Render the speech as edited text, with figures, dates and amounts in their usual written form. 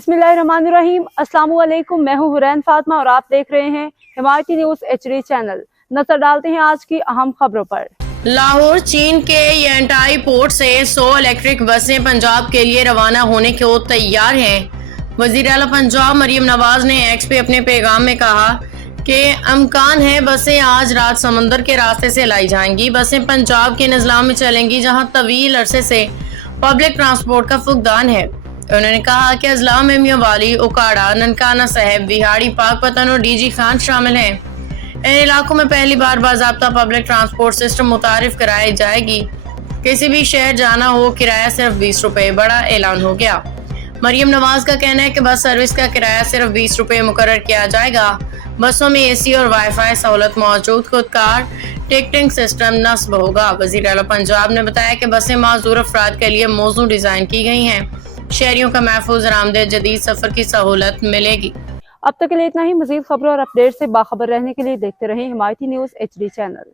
बिस्मिल्लाहिर्रहमानिर्रहीम। अस्सलाम वालेकुम। मैं हूं हुरैन फातिमा और आप देख रहे हैं हिमायती न्यूज़ HD चैनल। नजर डालते हैं आज की अहम खबरों पर। लाहौर चीन के यांटाई पोर्ट से 100 इलेक्ट्रिक बसें पंजाब के लिए रवाना होने को तैयार हैं। वज़ीर आला पंजाब मरियम नवाज ने एक्स पे अपने पैगाम में कहा कि अमकान है बसें आज रात समंदर के रास्ते से लाई जाएंगी। बसें पंजाब के नज़ला में चलेंगी जहां तवील अरसे से पब्लिक ट्रांसपोर्ट का फुकदान है। उन्होंने कहा कि अजला में मियांवाली, उकाड़ा, ननकाना साहिब, बिहाड़ी, पाकपतन और डीजी खान शामिल हैं। इन इलाकों में पहली बार बाज़ाब्ता पब्लिक ट्रांसपोर्ट सिस्टम मुतारिफ कराई जाएगी। किसी भी शहर जाना हो किराया सिर्फ 20 रुपये, बड़ा ऐलान हो गया। मरियम नवाज का कहना है कि बस सर्विस का किराया सिर्फ 20 रुपये मुकर्रर किया जाएगा। बसों में AC और वाईफाई सहूलत मौजूद, खुदकार टिकटिंग सिस्टम नस्ब होगा। वज़ीर आला पंजाब ने बताया कि बसें माजूर अफराद के लिए मौजूद डिज़ाइन की गई हैं। शहरियों का महफूज आरामदेह जदीद सफर की सहूलत मिलेगी। अब तक के लिए इतना ही। मजीद खबरों और अपडेट से बाखबर रहने के लिए देखते रहें हिमायती न्यूज़ HD चैनल।